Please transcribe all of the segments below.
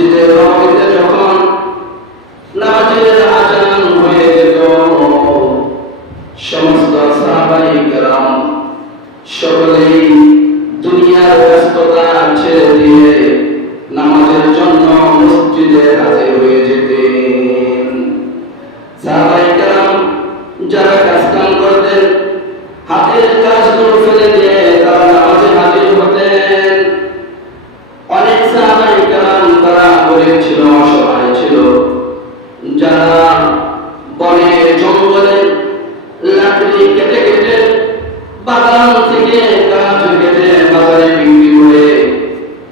মসজিদে নববীতে যখন নামাজের আযান হয়ে যেত, সমস্ত সাহাবায়ে কেরাম সকলেই দুনিয়ার ব্যস্ততা ছেড়ে দিয়ে নামাজের জন্য মসজিদে হাজির হয়ে যেতেন। সাহাবায়ে কেরাম যারা কাজ কাম করতেন, হাতের কাজগুলো ফেলে দিয়ে তারা নামাজে হাজির হতেন। অনেক সাহাবায়ে কেরাম তারা গরিব ছিল, অসহায় ছিল, যারা বনে জঙ্গলে লাকড়ি কেটে কেটে বাগান থেকে গাছ কেটে বাজারে বিক্রি করে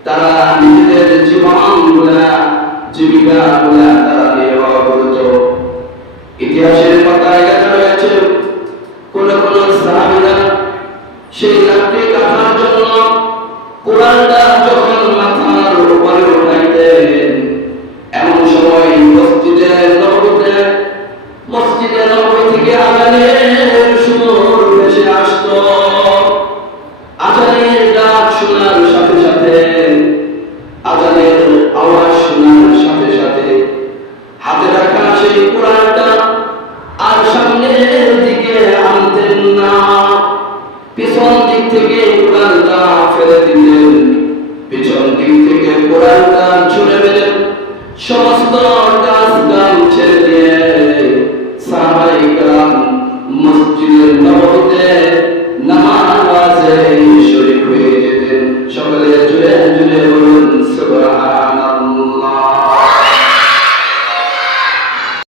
তারা নিজেদের জীবিকাগুলা তারা নির্বাহ করত। ইতিহাসের পাতায় লেখা রয়েছে, কোন কোন সাহাবীরা সেই লাকড়ি কাটার জন্য কোরআনটা যখন মাথার উপরে উঠাইতেন, এমন সময় মসজিদে নববী থেকে আযানের সুর ভেসে আসতো। আযানের ডাক শোনার সাথে সাথে, আযানের আওয়াজ শোনার সাথে সাথে হাতে রাখা সেই কোরআনটা আর সামনের দিকে আনতেন না, পিছন দিক থেকে কোরআনটা ফেলে দিতেন, পিছন দিক থেকে কোরআনটা ছুঁড়ে ফেলে সমস্ত কাজ কাম ছেড়ে দিয়ে